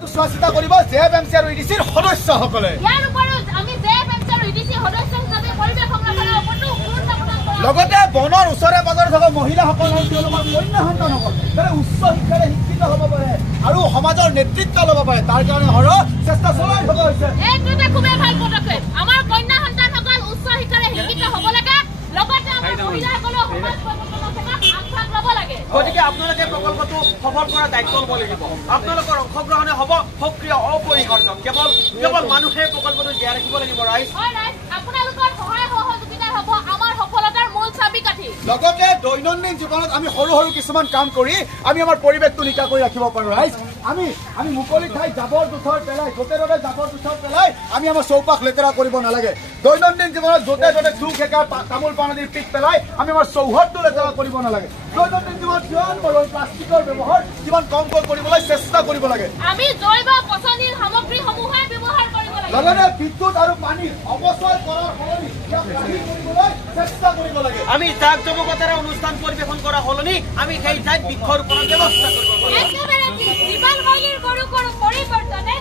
চোৱা চিতা কৰিব জেএফএমচি আৰু ইডিচিৰ সদস্যসকলে। ইয়াৰ উপৰিও আমি জেএফএমচি আৰু ইডিচি সদস্য হিচাপে পৰিৱেশ সংৰক্ষণৰ ওপৰতো গুৰুত্ব প্ৰদান কৰা। লগতে বনৰ ওচৰে পাজৰে থকা মহিলাসকল আৰু তেওঁলোকৰ কন্যা সন্তানসকল যাতে উচ্চ শিক্ষাৰে শিক্ষিত হ'ব পাৰে আৰু সমাজৰ নেতৃত্ব ল'ব পাৰে তাৰ কাৰণে হৰ চেষ্টা চলাই থকা হৈছে। এইটোতে খুবেই ভাল পদক্ষেপ। আমাৰ কন্যা সন্তানসকল উচ্চ শিক্ষাৰে শিক্ষিত হ'ব লাগে, লগতে আমাৰ মহিলাসকলেও সমাজ পৰিৱৰ্তনৰ ক্ষেত্ৰত আগভাগ ল'ব লাগে। গতিকে আপোনালোকে প্ৰকল্পটো সফল কৰাৰ দায়িত্ব ল'ব লাগিব। আপোনালোকৰ অংশগ্ৰহণে হ'ব সক্ৰিয় অপৰিহাৰ্য। কেৱল মানুহে প্ৰকল্পটো জীয়াই ৰাখিব লাগিব। ৰাইজ আপোনালোকৰ সহায় সহযোগিতাই হ'ব আমাৰ সফলতাৰ মূল চাবিকাঠি। লগতে দৈনন্দিন জীৱনত আমি সৰু সৰু কিছুমান কাম কৰি আমি আমাৰ পৰিৱেশটো নিকা কৰি ৰাখিব পাৰোঁ। ৰাইজ আমি মুকলি ঠাইত জাবৰ জোথৰ পেলাই য'তে ত'তে জাবৰ জোথৰ পেলাই আমি আমাৰ চৌপাশ লেতেৰা কৰিব নালাগে। দৈনন্দিন জীৱনত য'তে ত'তে থু খেকাৰ তামোল পাণ আদিৰ পিক পেলাই আমি আমাৰ চৌহদটো লেতেৰা কৰিব নালাগে। দৈনন্দিন জীৱনত যিমান পাৰোঁ প্লাষ্টিকৰ ব্যৱহাৰ যিমান কমকৈ কৰিবলৈ চেষ্টা কৰিব লাগে। আমি জৈৱ পচনশীল সামগ্ৰীসমূহে ব্যৱহাৰ কৰিব লাগে। লগতে বিদ্যুৎ আৰু পানী অপচয় কৰাৰ সলনি ইয়াক ৰাহি কৰিবলৈ চেষ্টা কৰিব লাগে। আমি জাক জমকতাৰে অনুষ্ঠান পৰিৱেশন কৰা সলনি আমি সেই ঠাইত বৃক্ষৰোপণৰ ব্যৱস্থা কৰিব লাগে। একেবাৰে জীৱনশৈলীৰ গৰু পৰিৱৰ্তনে